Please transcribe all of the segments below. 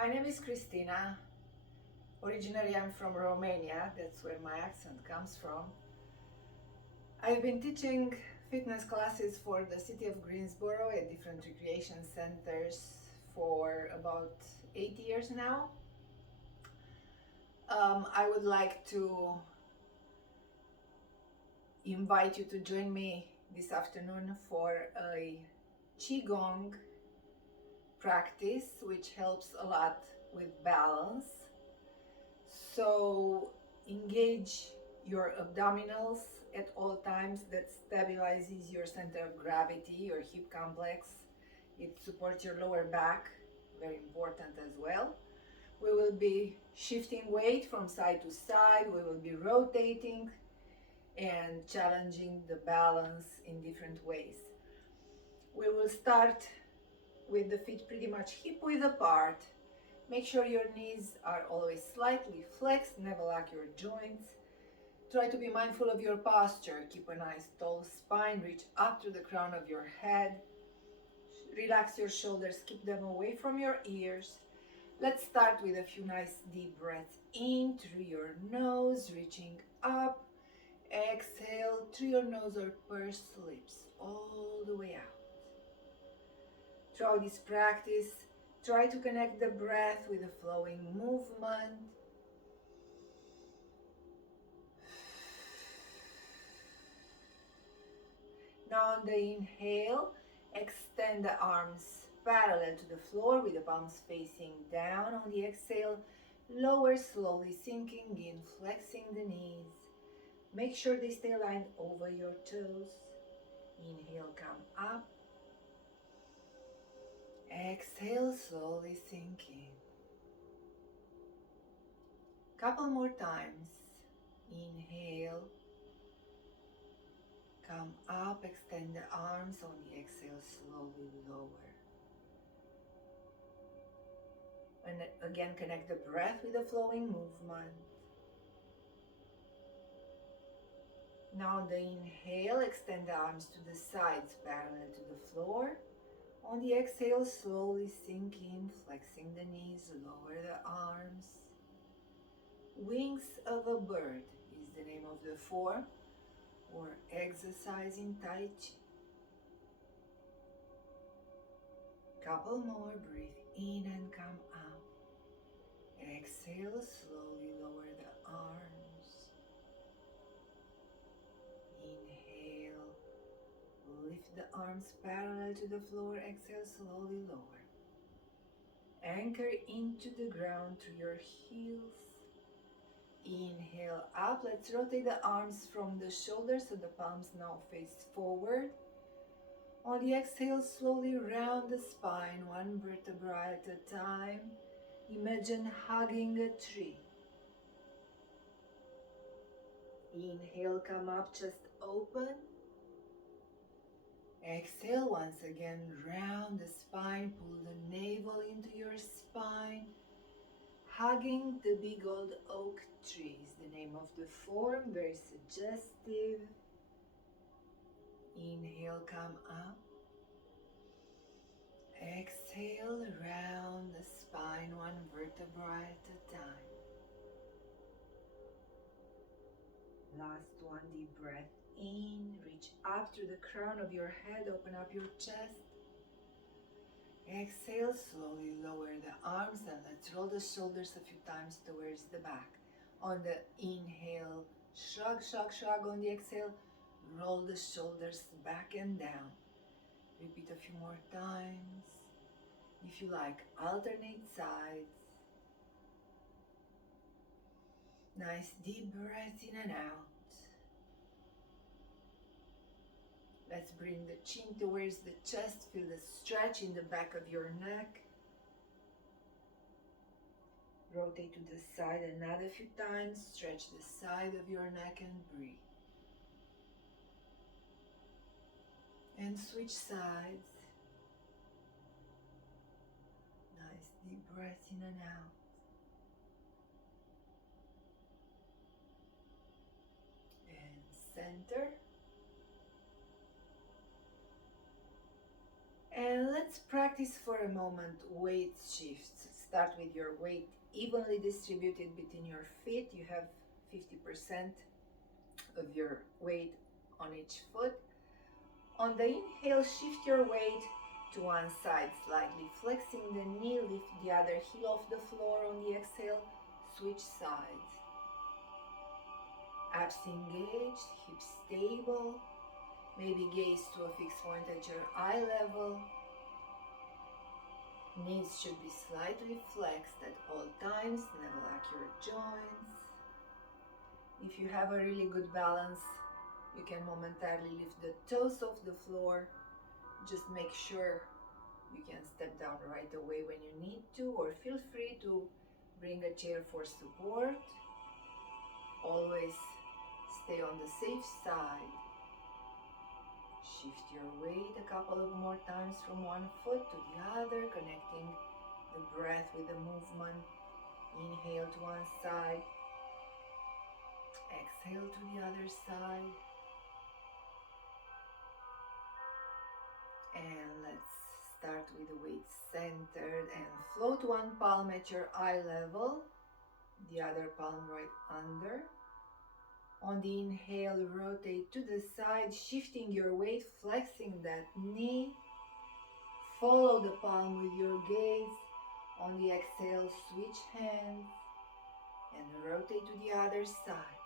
My name is Christina. Originally, I'm from Romania. That's where my accent comes from. I've been teaching fitness classes for the city of Greensboro at different recreation centers for about 8 years now. I would like to invite you to join me this afternoon for a Qigong practice, which helps a lot with balance. So engage your abdominals at all times. That stabilizes your center of gravity, your hip complex. It supports your lower back, very important as well. We will be shifting weight from side to side. We will be rotating and challenging the balance in different ways. We will start with the feet pretty much hip width apart. Make sure your knees are always slightly flexed, never lock your joints. Try to be mindful of your posture. Keep a nice tall spine, reach up to the crown of your head. Relax your shoulders, keep them away from your ears. Let's start with a few nice deep breaths in through your nose, reaching up. Exhale through your nose or pursed lips, all the way out. Throughout this practice, try to connect the breath with the flowing movement. Now on the inhale, extend the arms parallel to the floor with the palms facing down. On the exhale, lower slowly, sinking in, flexing the knees. Make sure they stay aligned over your toes. Inhale, come up. Exhale, slowly sinking. Couple more times. Inhale. Come up, extend the arms. On the exhale, slowly lower. And again, connect the breath with the flowing movement. Now on the inhale, extend the arms to the sides, parallel to the floor. On the exhale, slowly sink in, flexing the knees, lower the arms. Wings of a bird is the name of the form, or exercise in Tai Chi. Couple more, breathe in and come out. Exhale, slowly lower the arms. Inhale, lift the arms parallel to the floor. Exhale, slowly lower. Anchor into the ground through your heels. Inhale up. Let's rotate the arms from the shoulders so the palms now face forward. On the exhale, slowly round the spine, one vertebra at a time. Imagine hugging a tree. Inhale, come up, chest open. Exhale, once again, round the spine, pull the navel into your spine. Hugging the big old oak tree is the name of the form, very suggestive. Inhale, come up. Exhale, round the spine, one vertebra at a time. Last one, deep breath in, reach up to the crown of your head, open up your chest. Exhale, slowly lower the arms and let's roll the shoulders a few times towards the back. On the inhale, shrug, shrug, shrug. On the exhale, roll the shoulders back and down. Repeat a few more times. If you like, alternate sides. Nice deep breath in and out. Let's bring the chin towards the chest. Feel the stretch in the back of your neck. Rotate to the side another few times. Stretch the side of your neck and breathe. And switch sides. Nice deep breath in and out. And center. And let's practice for a moment weight shifts. start with your weight evenly distributed between your feet. You have 50% of your weight on each foot. On the inhale, shift your weight to one side, slightly flexing the knee, lift the other heel off the floor. On the exhale, switch sides. Abs engaged, hips stable, maybe gaze to a fixed point at your eye level. Knees should be slightly flexed at all times, never lock your joints. If you have a really good balance, you can momentarily lift the toes off the floor. Just make sure you can step down right away when you need to, or feel free to bring a chair for support. Always stay on the safe side. Shift your weight a couple of more times from one foot to the other, connecting the breath with the movement. Inhale to one side. Exhale to the other side. And let's start with the weight centered and float one palm at your eye level, the other palm right under. On the inhale, rotate to the side, shifting your weight, flexing that knee. Follow the palm with your gaze. On the exhale, switch hands and rotate to the other side.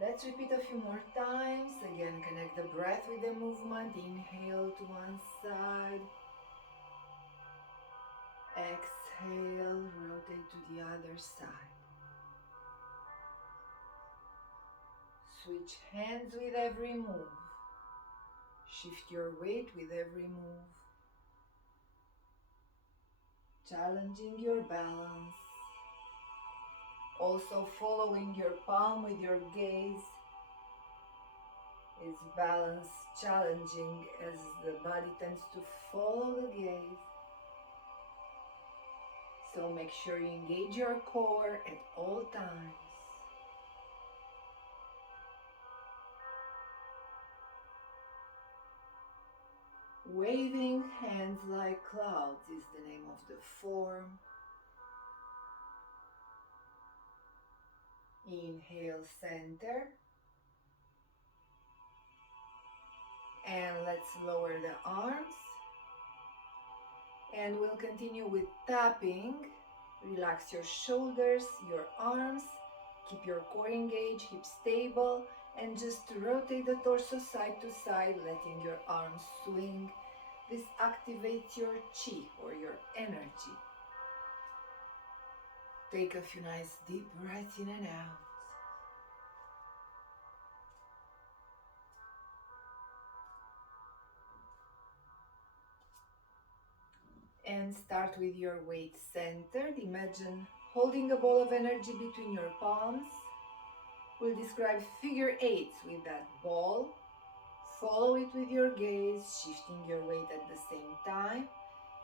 Let's repeat a few more times. Again, connect the breath with the movement. Inhale to one side. Exhale, rotate to the other side. Switch hands with every move. Shift your weight with every move. Challenging your balance. Also following your palm with your gaze. Is balance challenging as the body tends to follow the gaze. So make sure you engage your core at all times. Waving hands like clouds is the name of the form. Inhale, center. And let's lower the arms. And we'll continue with tapping. Relax your shoulders, your arms. Keep your core engaged, hips stable. And just rotate the torso side to side, letting your arms swing. This activates your chi or your energy. Take a few nice deep breaths in and out. And start with your weight centered. Imagine holding a ball of energy between your palms. We'll describe figure eights with that ball. Follow it with your gaze, shifting your weight at the same time.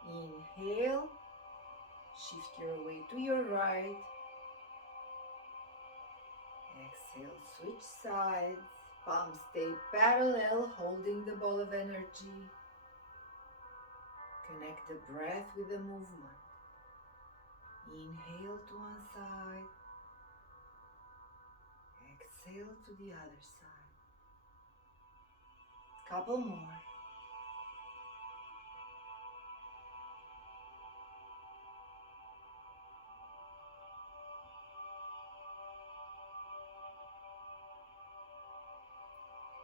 Inhale, shift your weight to your right. Exhale, switch sides. Palms stay parallel, holding the ball of energy. Connect the breath with the movement. Inhale to one side. Exhale to the other side. Couple more.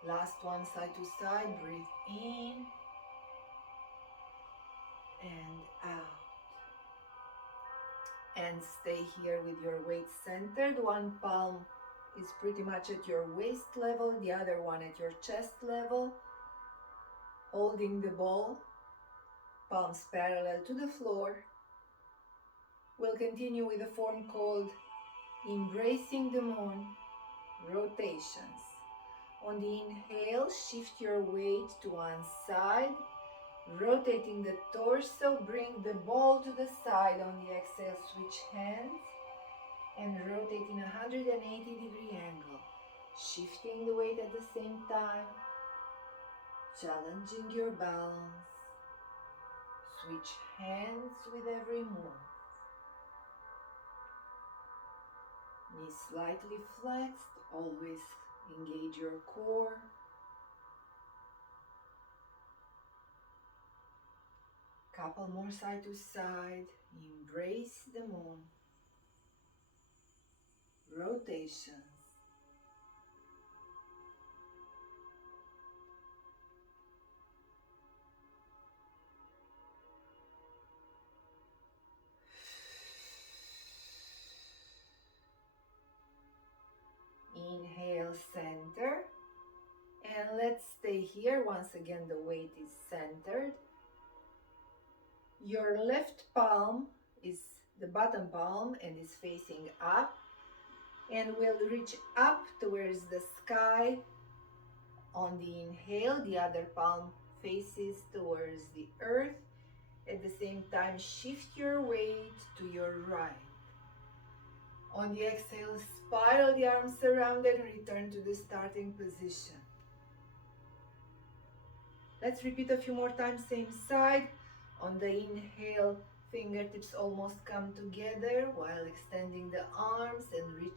Last one, side to side. Breathe in and out. And stay here with your weight centered. One palm is pretty much at your waist level, the other one at your chest level. Holding the ball, palms parallel to the floor. We'll continue with a form called Embracing the Moon, rotations. On the inhale, shift your weight to one side, rotating the torso, bring the ball to the side. On the exhale, switch hands and rotate in a 180-degree angle, shifting the weight at the same time, challenging your balance. Switch hands with every move. Knees slightly flexed, always engage your core. Couple more side to side. Embrace the moon. Rotations. Inhale, center. And let's stay here. Once again, the weight is centered. Your left palm is the bottom palm and is facing up. And we'll reach up towards the sky. On the inhale, the other palm faces towards the earth. At the same time, shift your weight to your right. On the exhale, spiral the arms around and return to the starting position. Let's repeat a few more times, same side. On the inhale, fingertips almost come together while extending the arms and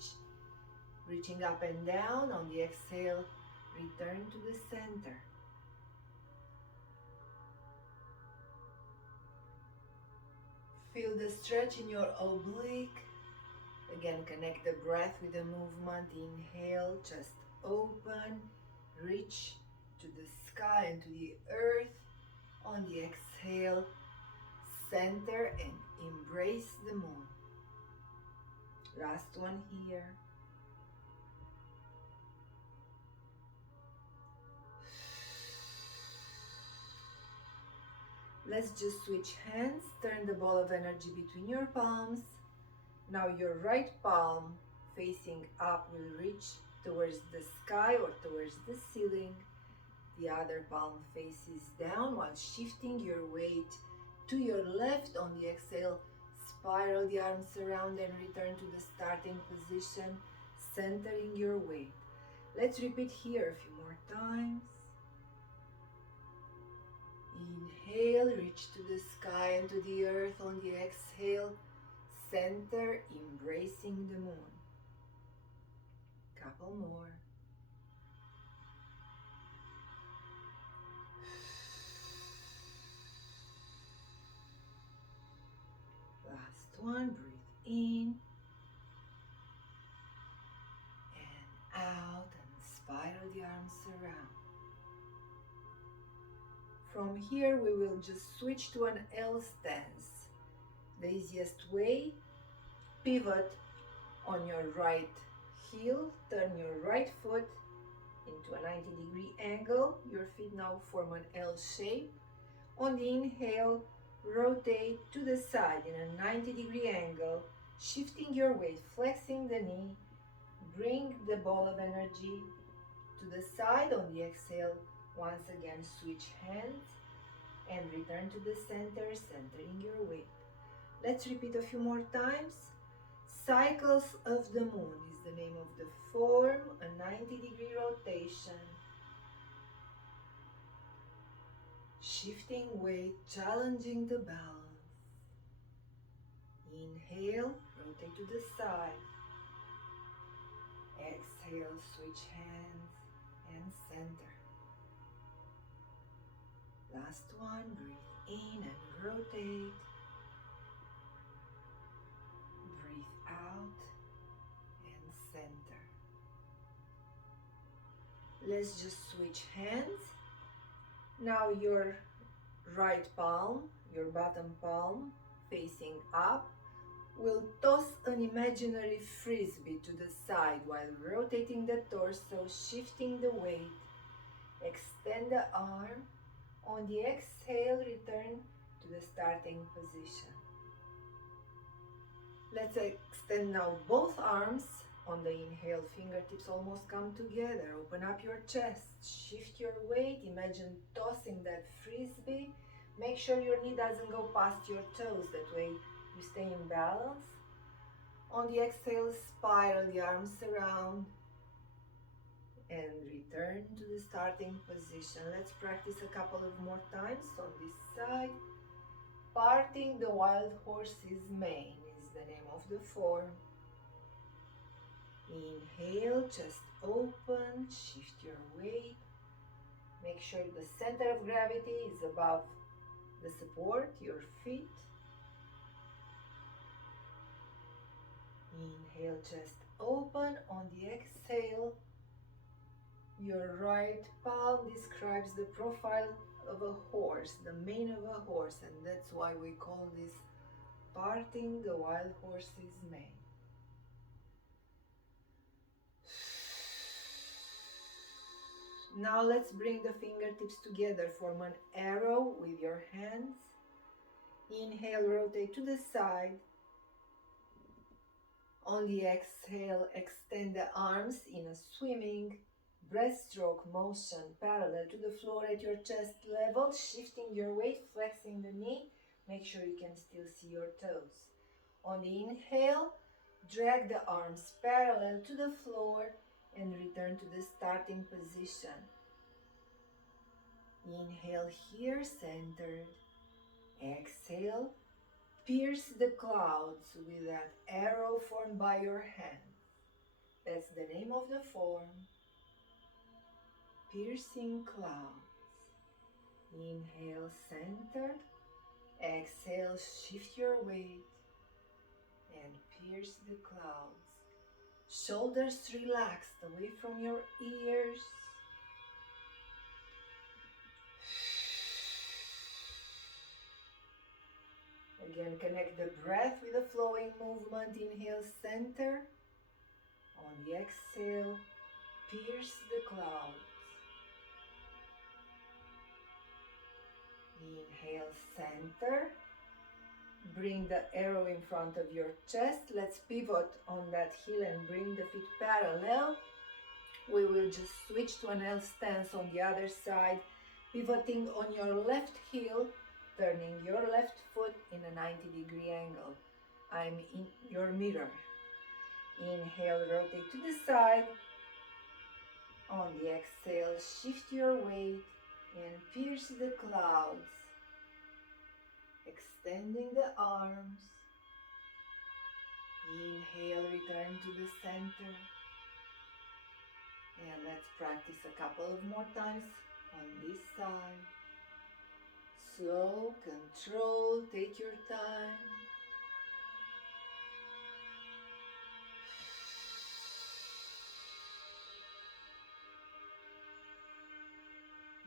reaching up and down. On the exhale, return to the center. Feel the stretch in your oblique. Again, connect the breath with the movement. Inhale, chest open, reach to the sky and to the earth. On the exhale, center and embrace the moon. Last one here. Let's just switch hands. Turn the ball of energy between your palms. Now your right palm facing up will reach towards the sky or towards the ceiling. The other palm faces down while shifting your weight to your left. On the exhale, spiral the arms around and return to the starting position, centering your weight. Let's repeat here a few more times. Inhale, reach to the sky and to the earth. On the exhale, center, embracing the moon. Couple more. Last one, breathe in and out and spiral the arms around. From here we will just switch to an L stance. The easiest way, pivot on your right heel, turn your right foot into a 90-degree angle. Your feet now form an L shape. On the inhale, rotate to the side in a 90-degree angle, shifting your weight, flexing the knee. Bring the ball of energy to the side. On the exhale, once again, switch hands and return to the center, centering your weight. Let's repeat a few more times. Cycles of the moon is the name of the form, a 90-degree rotation. Shifting weight, challenging the balance. Inhale, rotate to the side. Exhale, switch hands and center. Last one, breathe in and rotate. Breathe out and center. Let's just switch hands. Now your right palm, your bottom palm facing up, will toss an imaginary frisbee to the side while rotating the torso, shifting the weight. Extend the arm. On the exhale, return to the starting position. Let's extend now both arms. On the inhale, fingertips almost come together. Open up your chest, shift your weight. Imagine tossing that frisbee. Make sure your knee doesn't go past your toes. That way you stay in balance. On the exhale, spiral the arms around and return to the starting position. Let's practice a couple of more times on this side. Parting the wild horse's mane is the name of the form. Inhale, chest open, shift your weight. Make sure the center of gravity is above the support, your feet. Inhale, chest open. On the exhale, your right palm describes the profile of a horse, the mane of a horse, and that's why we call this parting the wild horse's mane. Now let's bring the fingertips together, form an arrow with your hands. Inhale, rotate to the side. On the exhale, extend the arms in a swimming breaststroke motion parallel to the floor at your chest level, shifting your weight, flexing the knee. Make sure you can still see your toes. On the inhale, drag the arms parallel to the floor and return to the starting position. Inhale here, centered. Exhale, pierce the clouds with that arrow formed by your hand. That's the name of the form. Piercing clouds. Inhale, centered. Exhale, shift your weight and pierce the clouds. Shoulders relaxed away from your ears. Again, connect the breath with the flowing movement. Inhale, center. On the exhale, pierce the clouds. Inhale, center. Bring the arrow in front of your chest. Let's pivot on that heel and bring the feet parallel. We will just switch to an L stance on the other side, pivoting on your left heel, turning your left foot in a 90-degree angle. I'm in your mirror. Inhale, rotate to the side. On the exhale, shift your weight and pierce the clouds. Extending the arms. Inhale, return to the center. And let's practice a couple of more times on this side. Slow, control, take your time.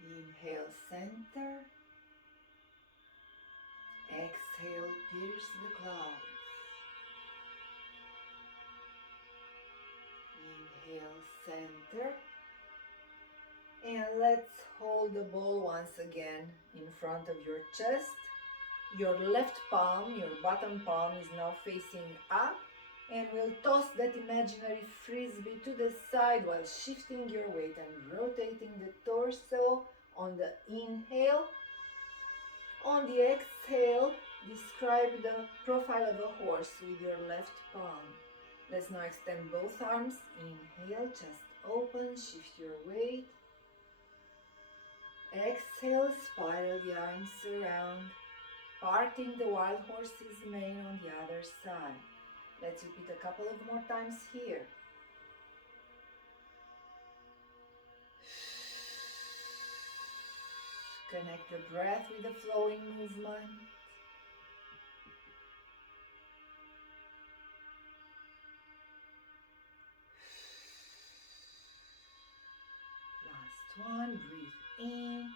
Inhale, center. Exhale, pierce the clouds. Inhale, center. And let's hold the ball once again in front of your chest. Your left palm, your bottom palm is now facing up, and we'll toss that imaginary frisbee to the side while shifting your weight and rotating the torso on the inhale. On the exhale, describe the profile of a horse with your left palm. Let's now extend both arms. Inhale, chest open, shift your weight. Exhale, spiral the arms around, parting the wild horse's mane on the other side. Let's repeat a couple of more times here. Connect the breath with the flowing movement. Last one, breathe in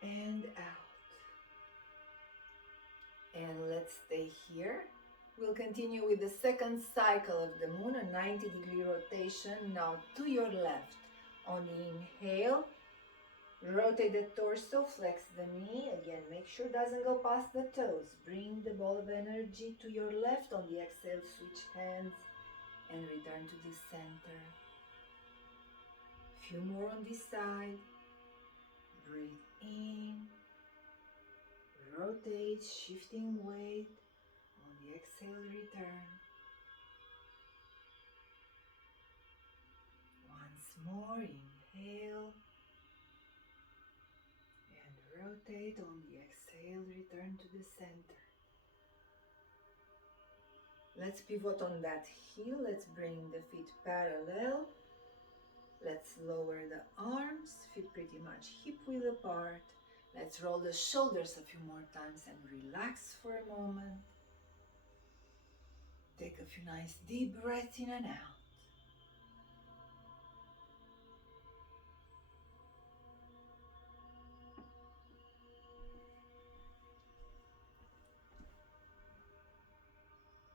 and out. And let's stay here. We'll continue with the second cycle of the moon, a 90-degree rotation. Now to your left. On the inhale, rotate the torso, flex the knee. Again, make sure it doesn't go past the toes. Bring the ball of energy to your left. On the exhale, switch hands and return to the center. Few more on this side. Breathe in. Rotate, shifting weight. On the exhale, return. Once more, inhale and rotate. rotate. On the exhale, return to the center. Let's pivot on that heel. Let's bring the feet parallel. Let's lower the arms, feet pretty much hip width apart. Let's roll the shoulders a few more times and relax for a moment. Take a few nice deep breaths in and out.